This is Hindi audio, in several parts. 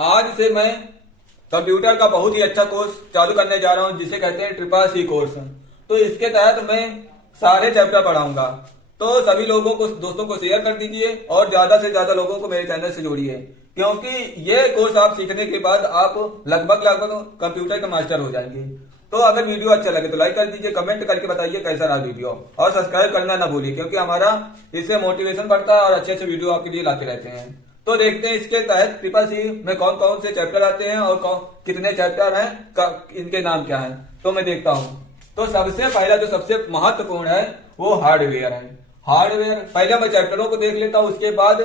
आज से मैं कंप्यूटर का बहुत ही अच्छा कोर्स चालू करने जा रहा हूँ जिसे कहते हैं ट्रिपल सी कोर्स। तो इसके तहत मैं सारे चैप्टर पढ़ाऊंगा। तो सभी लोगों को, दोस्तों को शेयर कर दीजिए और ज्यादा से ज्यादा लोगों को मेरे चैनल से जोड़िए, क्योंकि ये कोर्स आप सीखने के बाद आप लगभग लगभग कंप्यूटर के मास्टर हो जाएंगे। तो अगर वीडियो अच्छा लगे तो लाइक कर दीजिए, कमेंट करके बताइए कैसा रहा वीडियो, और सब्सक्राइब करना ना भूलिए, क्योंकि हमारा इससे मोटिवेशन बढ़ता है और अच्छे अच्छे वीडियो आपके लिए लाते रहते हैं। तो देखते हैं इसके तहत ट्रिपल सी में कौन कौन से चैप्टर आते हैं और कितने चैप्टर हैं, इनके नाम क्या हैं। तो मैं देखता हूँ। तो सबसे पहला जो सबसे महत्वपूर्ण है वो हार्डवेयर है। हार्डवेयर पहले मैं चैप्टरों को देख लेता हूँ, उसके बाद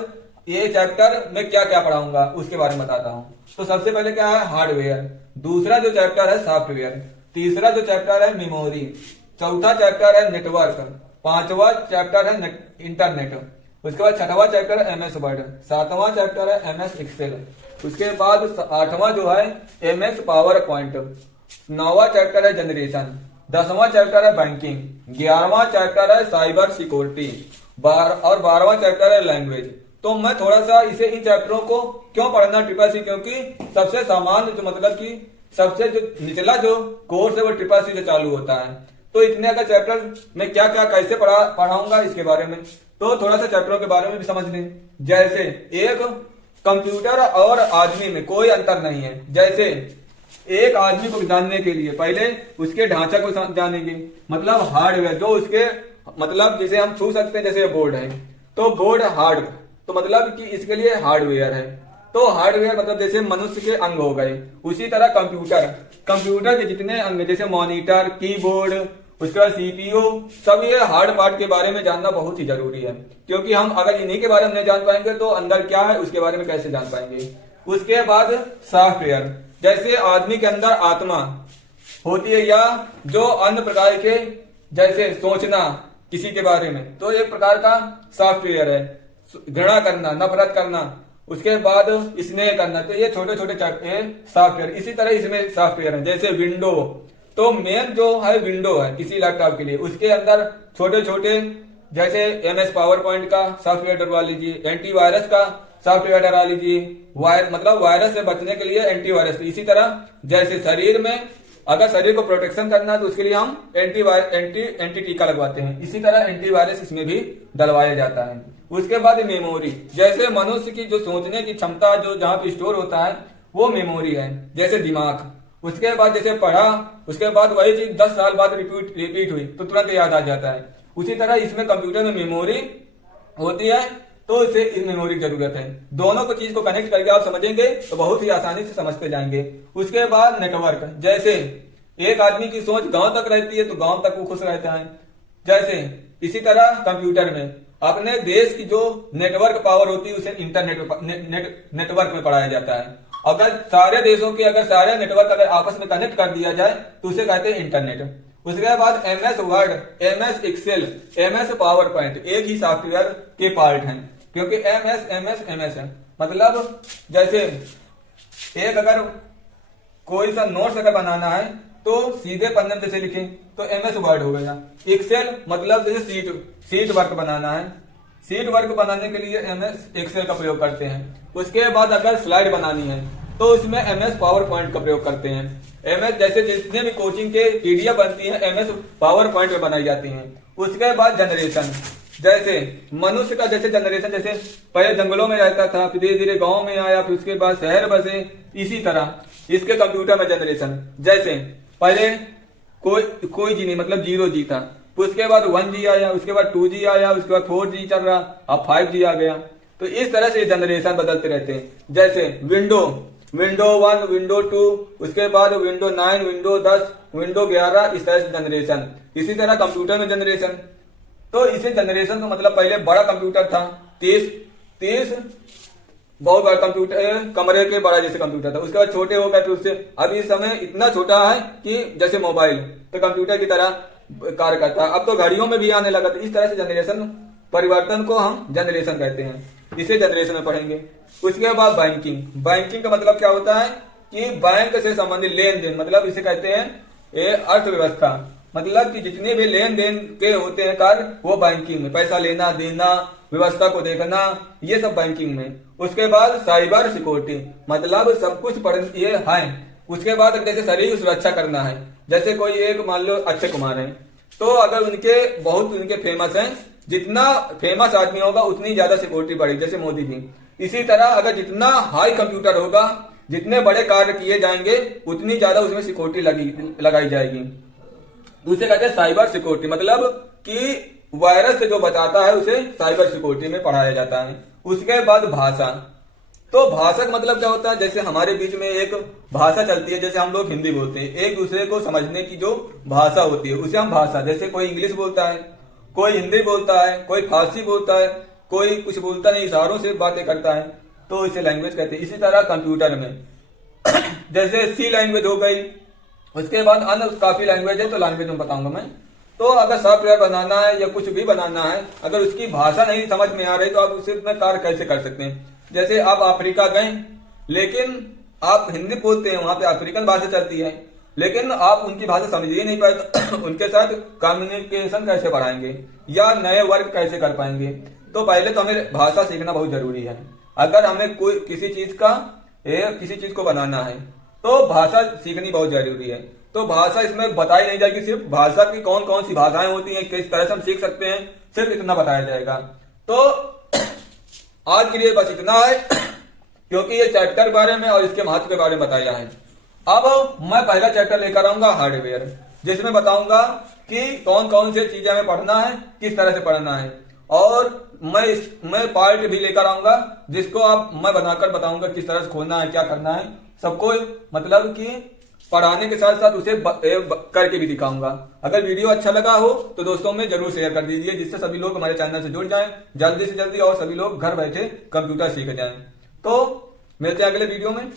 ये चैप्टर में क्या क्या पढ़ाऊंगा उसके बारे में बताता हूँ। तो सबसे पहले क्या है, हार्डवेयर। दूसरा जो चैप्टर है सॉफ्टवेयर। तीसरा जो चैप्टर है मेमोरी। चौथा चैप्टर है नेटवर्क। पांचवा चैप्टर है इंटरनेट। उसके बाद छठवां चैप्टर है एमएस वर्ड। सातवां चैप्टर है एमएस एक्सेल। उसके बाद आठवां जो है एमएस पावर पॉइंट। नौवां चैप्टर है जनरेशन। 10वां चैप्टर है बैंकिंग। 11वां चैप्टर है साइबर सिक्योरिटी और 12वां चैप्टर है लैंग्वेज। तो मैं थोड़ा सा इसे इन चैप्टरों को क्यों पढ़ना ट्रिपल सी, क्योंकि सबसे सामान्य जो मतलब कि सबसे जो निचला जो कोर्स है वो ट्रिपल सी से चालू होता है। तो इतने अगर चैप्टर में क्या क्या कैसे पढ़ाऊंगा इसके बारे में, तो थोड़ा सा चैप्टरों के बारे में भी समझ लें। जैसे एक कंप्यूटर और आदमी में कोई अंतर नहीं है। जैसे एक आदमी को जानने के लिए पहले उसके ढांचा को जानेंगे, मतलब हार्डवेयर जो उसके मतलब जिसे हम छू सकते हैं, जैसे बोर्ड है तो बोर्ड हार्ड, तो मतलब कि इसके लिए हार्डवेयर है। तो हार्डवेयर मतलब जैसे मनुष्य के अंग हो गए, उसी तरह कंप्यूटर, कंप्यूटर के जितने अंग जैसे मॉनिटर, कीबोर्ड, उसके बाद सीपीयू, सब ये हार्ड पार्ट के बारे में जानना बहुत ही जरूरी है, क्योंकि हम अगर इन्हीं के बारे में नहीं जान पाएंगे तो अंदर क्या है उसके बारे में कैसे जान पाएंगे। उसके बाद सॉफ्टवेयर, जैसे आदमी के अंदर आत्मा होती है या जो अन्य प्रकार के जैसे सोचना किसी के बारे में, तो एक प्रकार का सॉफ्टवेयर है। घृणा करना, नफरत करना, उसके बाद स्नेह करना, तो ये छोटे छोटे सॉफ्टवेयर। इसी तरह इसमें सॉफ्टवेयर है जैसे विंडो, तो मेन जो है विंडो है किसी लैपटॉप के लिए, उसके अंदर छोटे छोटे जैसे एमएस पावर पॉइंट का सॉफ्टवेयर डलवा लीजिए, एंटीवायरस का सॉफ्टवेयर डलवा लीजिए, मतलब वायरस से बचने के लिए एंटीवायरस। इसी तरह जैसे शरीर में अगर शरीर को प्रोटेक्शन करना है तो उसके लिए हम एंटी टीका लगवाते हैं, इसी तरह एंटीवायरस इसमें भी डलवाया जाता है। उसके बाद मेमोरी, जैसे मनुष्य की जो सोचने की क्षमता जो जहाँ पे स्टोर होता है वो मेमोरी है, जैसे दिमाग। उसके बाद जैसे पढ़ा, उसके बाद वही चीज 10 साल बाद रिपीट हुई तो तुरंत याद आ जाता है। उसी तरह इसमें कंप्यूटर में मेमोरी होती है, तो इसे इस मेमोरी की जरूरत है। दोनों को चीज को कनेक्ट करके आप समझेंगे तो बहुत ही आसानी से समझते जाएंगे। उसके बाद नेटवर्क, जैसे एक आदमी की सोच गांव तक रहती है तो गांव तक वो खुश रहता है, जैसे इसी तरह कंप्यूटर में अपने देश की जो नेटवर्क पावर होती है उसे इंटरनेट नेटवर्क में पढ़ाया जाता है। अगर सारे देशों के अगर सारे नेटवर्क अगर आपस में कनेक्ट कर दिया जाए तो उसे कहते हैं इंटरनेट। उसके बाद MS Word, MS Excel, MS PowerPoint एक ही सॉफ्टवेयर के पार्ट हैं, क्योंकि एमएस है। मतलब जैसे एक अगर कोई सा नोट्स अगर बनाना है तो सीधे पन्ने में जैसे लिखें तो एमएस वर्ड हो गया। एक्सेल मतलब जैसे सीट वर्क बनाना है, सीट वर्क बनाने के लिए एमएस एक्सेल का प्रयोग करते हैं। उसके बाद अगर स्लाइड बनानी है तो उसमें एमएस पावर पॉइंट का प्रयोग करते हैं। एमएस जैसे जितने भी कोचिंग के पीडीएफ बनती है एमएस पावर पॉइंट में बनाई जाती हैं। उसके बाद जनरेशन, जैसे मनुष्य का जैसे जनरेशन, जैसे पहले जंगलों में रहता था, फिर धीरे धीरे गांव में आया, फिर उसके बाद शहर बसे, इसी तरह इसके कंप्यूटर में जनरेशन, जैसे पहले कोई जी नहीं, मतलब 0G था, उसके बाद 1G आया, उसके बाद 2G आया, उसके बाद 4G चल रहा, अब 5G आ गया। तो इस तरह से जनरेशन बदलते रहते हैं। जैसे विंडो 1, विंडो 2, उसके बाद विंडो 9, विंडो 10, विंडो 11, इस तरह से जनरेशन। इसी तरह कंप्यूटर में जनरेशन, तो इसे जनरेशन तो मतलब पहले बड़ा कंप्यूटर था, 30 बहुत बड़ा कंप्यूटर, कमरे के बड़ा जैसे कंप्यूटर था, उसके बाद छोटे हो गए, फिर उससे अभी इस समय इतना छोटा है कि जैसे मोबाइल तो कंप्यूटर की तरह कार्य करता है। अब तो घड़ियों में भी आने लगा। तो इस तरह से जनरेशन परिवर्तन को हम जनरेशन कहते हैं, इसे जनरेशन में पढ़ेंगे। उसके बाद बैंकिंग का मतलब क्या होता है कि बैंक से संबंधित लेन देन, मतलब इसे कहते हैं अर्थव्यवस्था, मतलब कि जितने भी लेन देन के होते हैं कार्य वो बैंकिंग में, पैसा लेना देना, व्यवस्था को देखना, ये सब बैंकिंग में। उसके बाद साइबर सिक्योरिटी, मतलब सब कुछ ये है। उसके बाद जैसे शरीर की सुरक्षा करना है, जैसे कोई एक मान लो अक्षय कुमार है, तो अगर उनके फेमस हैं, जितना फेमस आदमी होगा उतनी ज्यादा सिक्योरिटी बढ़ेगी, जैसे मोदी जी। इसी तरह अगर जितना हाई कंप्यूटर होगा, जितने बड़े कार्य किए जाएंगे, उतनी ज्यादा उसमें सिक्योरिटी लगाई जाएगी। दूसरे कहते हैं साइबर सिक्योरिटी, मतलब कि वायरस से जो बचाता है उसे साइबर सिक्योरिटी में पढ़ाया जाता है। उसके बाद भाषा, तो भाषा का मतलब क्या होता है, जैसे हमारे बीच में एक भाषा चलती है, जैसे हम लोग हिंदी बोलते हैं, एक दूसरे को समझने की जो भाषा होती है उसे हम भाषा, जैसे कोई इंग्लिश बोलता है, कोई हिंदी बोलता है, कोई फारसी बोलता है, कोई कुछ बोलता नहीं, इशारों से बातें करता है, तो इसे लैंग्वेज कहते हैं। इसी तरह कंप्यूटर में जैसे सी लैंग्वेज हो गई, उसके बाद अन्य काफी लैंग्वेज है, तो लैंग्वेज में बताऊंगा मैं। तो अगर सॉफ्टवेयर बनाना है या कुछ भी बनाना है, अगर उसकी भाषा नहीं समझ में आ रही तो आप उसे में कार्य कैसे कर सकते हैं। जैसे आप अफ्रीका गए, लेकिन आप हिंदी बोलते हैं, वहां पे अफ्रीकन भाषा चलती है, लेकिन आप उनकी भाषा समझ ही नहीं पाए, तो उनके साथ कम्युनिकेशन कैसे बढ़ाएंगे या नए वर्क कैसे कर पाएंगे। तो पहले तो हमें भाषा सीखना बहुत जरूरी है। अगर हमें कोई किसी चीज को बनाना है तो भाषा सीखनी बहुत जरूरी है। तो भाषा इसमें बताई नहीं जाएगी, सिर्फ भाषा की कौन कौन सी भाषाएं होती हैं, किस तरह से हम सीख सकते हैं, सिर्फ इतना बताया जाएगा। तो आज के लिए बस इतना है, क्योंकि ये चैप्टर के बारे में और इसके महत्व के बारे में बताया है। अब मैं पहला चैप्टर लेकर आऊंगा हार्डवेयर, जिसमें बताऊंगा कि कौन कौन से चीजें हमें पढ़ना है, किस तरह से पढ़ना है, और मैं पार्ट भी लेकर आऊंगा जिसको मैं बनाकर बताऊंगा किस तरह से खोलना है, क्या करना है सबको, मतलब कि पढ़ाने के साथ साथ उसे करके भी दिखाऊंगा। अगर वीडियो अच्छा लगा हो तो दोस्तों में जरूर शेयर कर दीजिए, जिससे सभी लोग हमारे चैनल से जुड़ जाएं जल्दी से जल्दी, और सभी लोग घर बैठे कंप्यूटर सीख जाएं। तो मिलते हैं अगले वीडियो में।